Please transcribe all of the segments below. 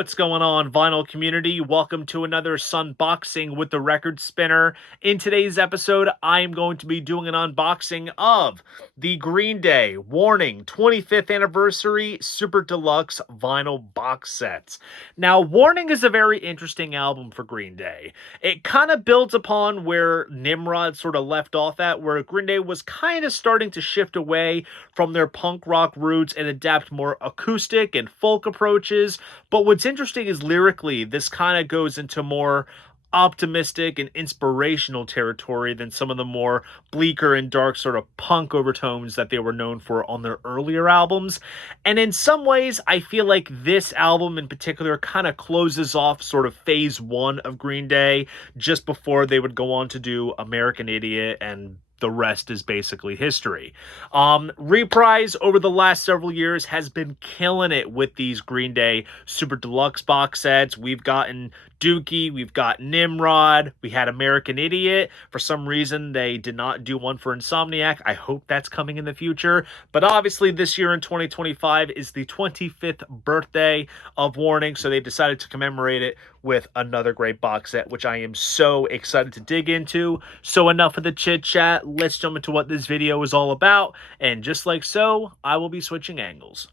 What's going on, vinyl community? Welcome to another Sunboxing with the Record Spinner. In today's episode, I am going to be doing an unboxing of the Green Day Warning 25th Anniversary Super Deluxe vinyl box sets. Now, Warning is a very interesting album for Green Day. It kind of builds upon where Nimrod sort of left off at, where Green Day was kind of starting to shift away from their punk rock roots and adapt more acoustic and folk approaches. But what's interesting is lyrically, this kind of goes into more optimistic and inspirational territory than some of the more bleaker and dark sort of punk overtones that they were known for on their earlier albums. And in some ways, I feel like this album in particular kind of closes off sort of phase one of Green Day just before they would go on to do American Idiot, and the rest is basically history. Reprise over the last several years has been killing it with these Green Day Super Deluxe box sets. We've gotten Dookie, we've got Nimrod, we had American Idiot. For some reason, they did not do one for Insomniac. I hope that's coming in the future. But obviously, this year in 2025 is the 25th birthday of Warning, so they decided to commemorate it with another great box set, which I am so excited to dig into. So enough of the chit chat. Let's jump into what this video is all about. And just like so, I will be switching angles.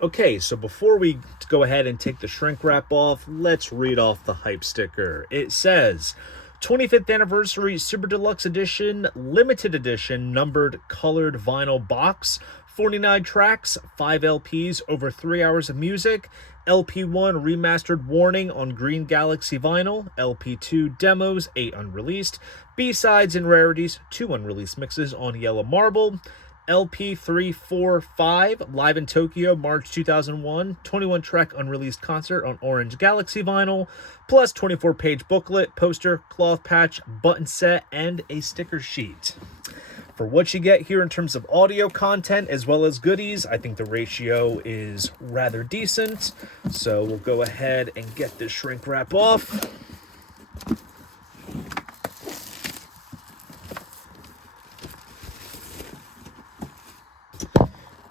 Okay, so before we go ahead and take the shrink wrap off, let's read off the hype sticker. It says, 25th Anniversary Super Deluxe Edition, Limited Edition, Numbered Colored Vinyl Box, 49 tracks, 5 LPs, over 3 hours of music, LP1 Remastered Warning on Green Galaxy Vinyl, LP2 Demos, 8 unreleased, B-Sides and Rarities, 2 unreleased mixes on Yellow Marble, LP 3, 4, 5, live in Tokyo, March 2001, 21-track unreleased concert on Orange Galaxy Vinyl, plus 24-page booklet, poster, cloth patch, button set, and a sticker sheet. For what you get here in terms of audio content as well as goodies, I think the ratio is rather decent. So we'll go ahead and get this shrink wrap off.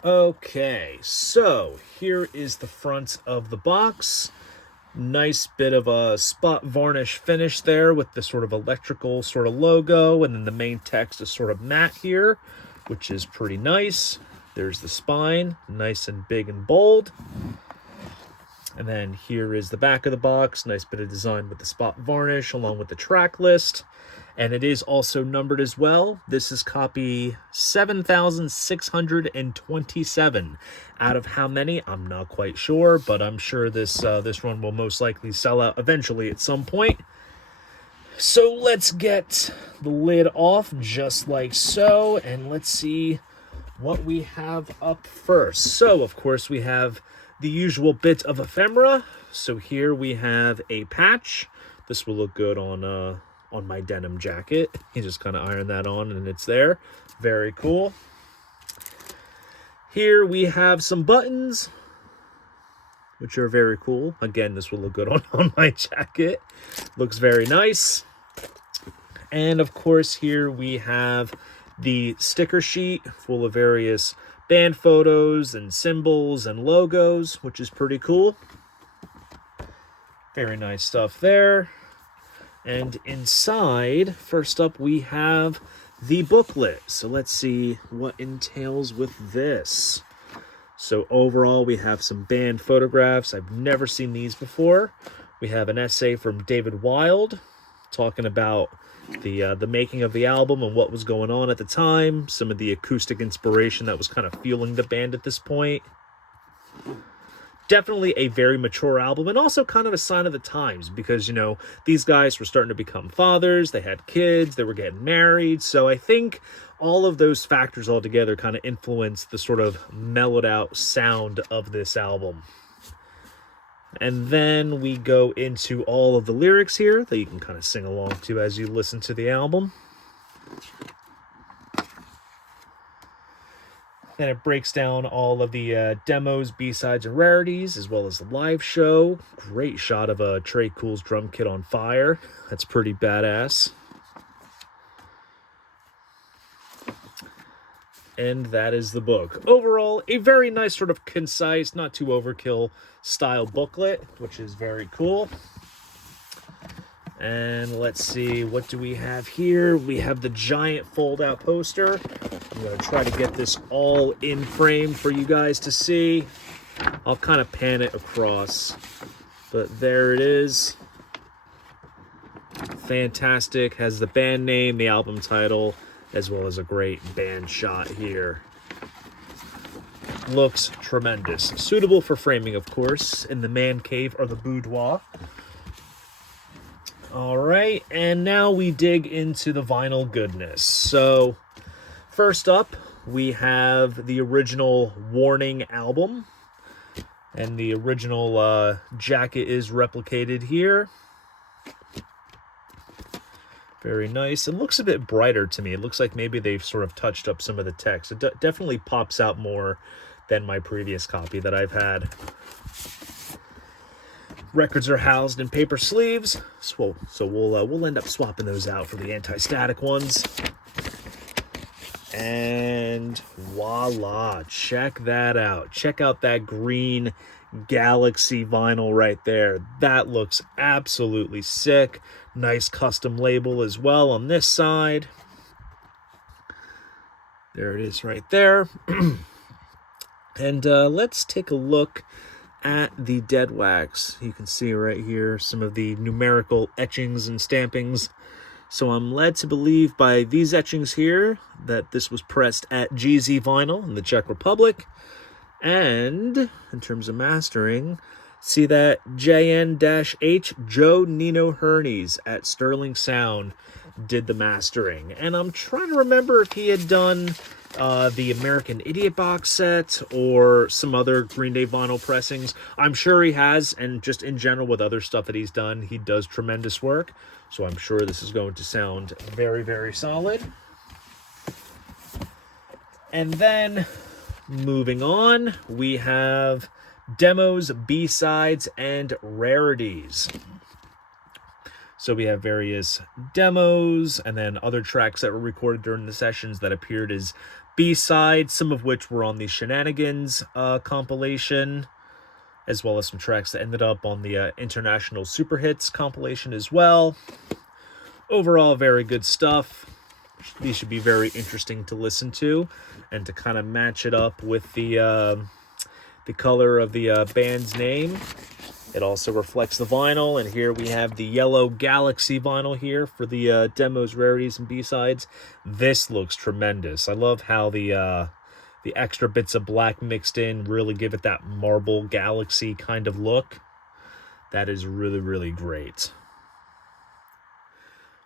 Okay, so here is the front of the box. Nice bit of a spot varnish finish there with the sort of electrical sort of logo, and then the main text is sort of matte here, which is pretty nice. There's the spine, nice and big and bold. And then here is the back of the box, nice bit of design with the spot varnish along with the track list. And it is also numbered as well. This is copy 7,627. Out of how many, I'm not quite sure, but I'm sure this run will most likely sell out eventually at some point. So let's get the lid off just like so, and let's see what we have up first. So, of course, we have the usual bit of ephemera. So here we have a patch. This will look good on my denim jacket. You just kind of iron that on and it's there. Very cool. Here we have some buttons, which are very cool. Again, this will look good on my jacket. Looks very nice. And of course, here we have the sticker sheet full of various band photos and symbols and logos, which is pretty cool. Very nice stuff there. And inside, first up, we have the booklet. So let's see what entails with this. So overall, we have some band photographs. I've never seen these before. We have an essay from David Wild talking about the making of the album and what was going on at the time. Some of the acoustic inspiration that was kind of fueling the band at this point. Definitely a very mature album, and also kind of a sign of the times because, you know, these guys were starting to become fathers, they had kids, they were getting married, so I think all of those factors all together kind of influenced the sort of mellowed out sound of this album. And then we go into all of the lyrics here that you can kind of sing along to as you listen to the album. Then it breaks down all of the demos, B-sides, and rarities, as well as the live show. Great shot of Trey Cool's drum kit on fire. That's pretty badass. And that is the book. Overall, a very nice sort of concise, not too overkill style booklet, which is very cool. And let's see, what do we have here? We have the giant fold-out poster. I'm going to try to get this all in frame for you guys to see. I'll kind of pan it across, but there it is. Fantastic. Has the band name, the album title, as well as a great band shot here. Looks tremendous. Suitable for framing, of course, in the man cave or the boudoir. All right, and now we dig into the vinyl goodness. So, first up, we have the original Warning album. And the original jacket is replicated here. Very nice. It looks a bit brighter to me. It looks like maybe they've sort of touched up some of the text. It definitely pops out more than my previous copy that I've had. Records are housed in paper sleeves, so we'll end up swapping those out for the anti-static ones. And voila, check that out. Check out that green Galaxy vinyl right there. That looks absolutely sick. Nice custom label as well on this side. There it is right there. And let's take a look at the dead wax. You can see right here some of the numerical etchings and stampings. So I'm led to believe by these etchings here that this was pressed at GZ Vinyl in the Czech Republic. And in terms of mastering, see that JN-H Joe Nino Hernes at Sterling Sound did the mastering. And I'm trying to remember if he had done the American Idiot box set or some other Green Day vinyl pressings. I'm sure he has, and just in general with other stuff that he's done, he does tremendous work. So I'm sure this is going to sound very, very solid. And then, moving on, we have demos, B-sides, and rarities. So we have various demos and then other tracks that were recorded during the sessions that appeared as B-sides, some of which were on the Shenanigans compilation, as well as some tracks that ended up on the International Super Hits compilation as well. Overall, very good stuff. These should be very interesting to listen to, and to kind of match it up with the color of the band's name. It also reflects the vinyl, and here we have the yellow Galaxy vinyl here for the demos, rarities, and B-sides. This looks tremendous. I love how the extra bits of black mixed in really give it that marble Galaxy kind of look. That is really, really great.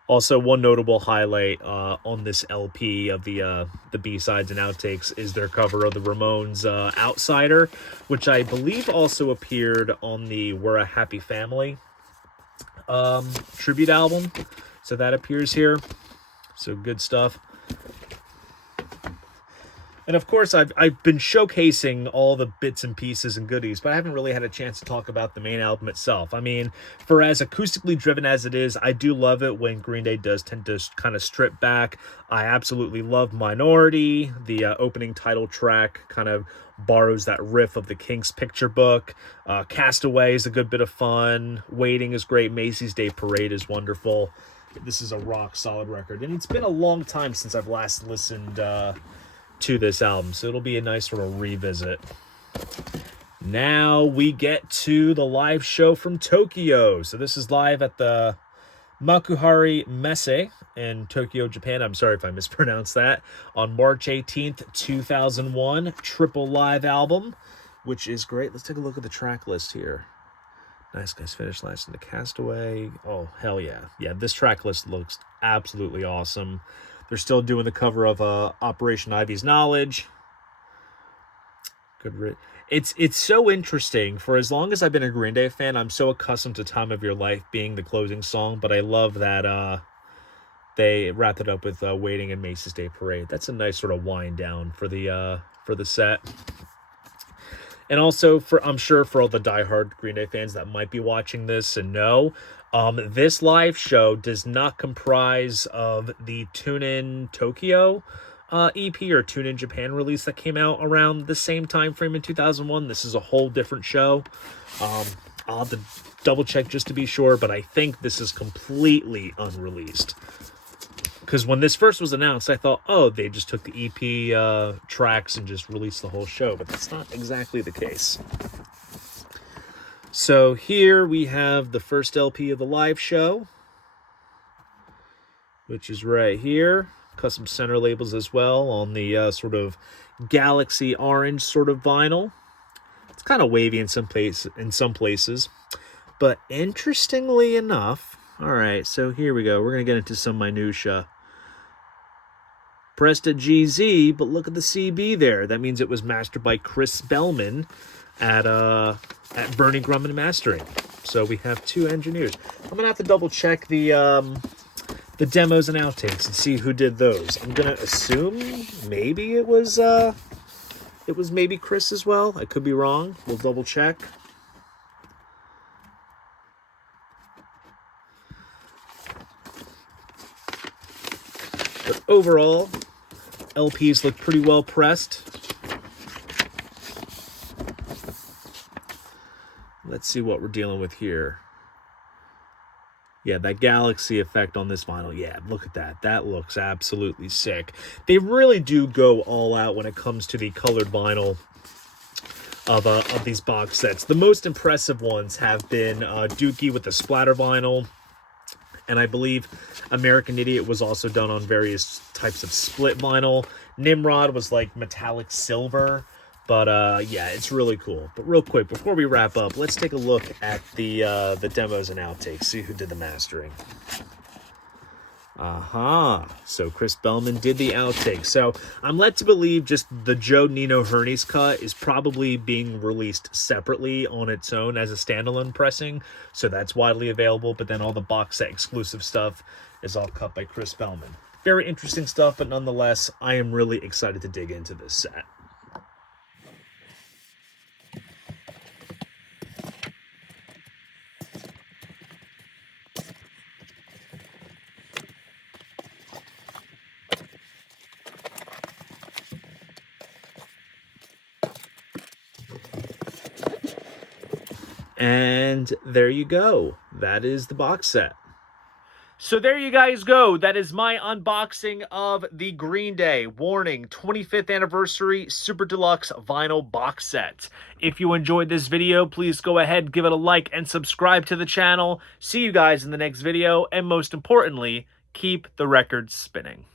Also, one notable highlight on this LP of the B-sides and outtakes is their cover of the Ramones' Outsider, which I believe also appeared on the We're a Happy Family tribute album. So that appears here. So good stuff. And of course, I've been showcasing all the bits and pieces and goodies, but I haven't really had a chance to talk about the main album itself. I mean, for as acoustically driven as it is, I do love it when Green Day does tend to kind of strip back. I absolutely love Minority. The opening title track kind of borrows that riff of the Kinks picture book. Castaway is a good bit of fun. Waiting is great. Macy's Day Parade is wonderful. This is a rock solid record. And it's been a long time since I've last listened to this album, so it'll be a nice sort of revisit. Now we get to the live show from Tokyo. So this is live at the Makuhari Messe in Tokyo, Japan. I'm sorry if I mispronounced that. On March 18th, 2001, triple live album, which is great. Let's take a look at the track list here. Nice Guys Finish Last in the Castaway. Oh, hell yeah. Yeah, this track list looks absolutely awesome. They're still doing the cover of Operation Ivy's Knowledge. Good. It's so interesting. For as long as I've been a Green Day fan, I'm so accustomed to Time of Your Life being the closing song, but I love that they wrapped it up with Waiting and Macy's Day Parade. That's a nice sort of wind down for the set. And also, I'm sure for all the diehard Green Day fans that might be watching this and know, this live show does not comprise of the Tune In Tokyo EP or Tune in Japan release that came out around the same time frame in 2001. This is a whole different show. I'll have to double check just to be sure, but I think this is completely unreleased. Because when this first was announced, I thought, oh, they just took the EP tracks and just released the whole show, but that's not exactly the case. So here we have the first LP of the live show, which is right here. Custom center labels as well on the sort of galaxy orange sort of vinyl. It's kind of wavy in some places, but interestingly enough, all right, so here we go. We're going to get into some minutia. Pressed a GZ, but look at the CB there. That means it was mastered by Chris Bellman at Bernie Grumman Mastering. So we have two engineers. I'm going to have to double check the demos and outtakes and see who did those. I'm going to assume maybe it was maybe Chris as well. I could be wrong. We'll double check. But overall, LPs look pretty well pressed. Let's see what we're dealing with here. Yeah, that galaxy effect on this vinyl. Yeah, look at that. That looks absolutely sick. They really do go all out when it comes to the colored vinyl of these box sets. The most impressive ones have been Dookie with the splatter vinyl. And I believe American Idiot was also done on various types of split vinyl. Nimrod was like metallic silver. But yeah, it's really cool. But real quick, before we wrap up, let's take a look at the demos and outtakes, see who did the mastering. So Chris Bellman did the outtakes. So I'm led to believe just the Joe Nino Hernes cut is probably being released separately on its own as a standalone pressing. So that's widely available, but then all the box set exclusive stuff is all cut by Chris Bellman. Very interesting stuff, but nonetheless, I am really excited to dig into this set. And there you go. That is the box set. So there you guys go. That is my unboxing of the Green Day Warning 25th Anniversary Super Deluxe Vinyl Box Set. If you enjoyed this video, please go ahead, give it a like, and subscribe to the channel. See you guys in the next video, and most importantly, keep the records spinning.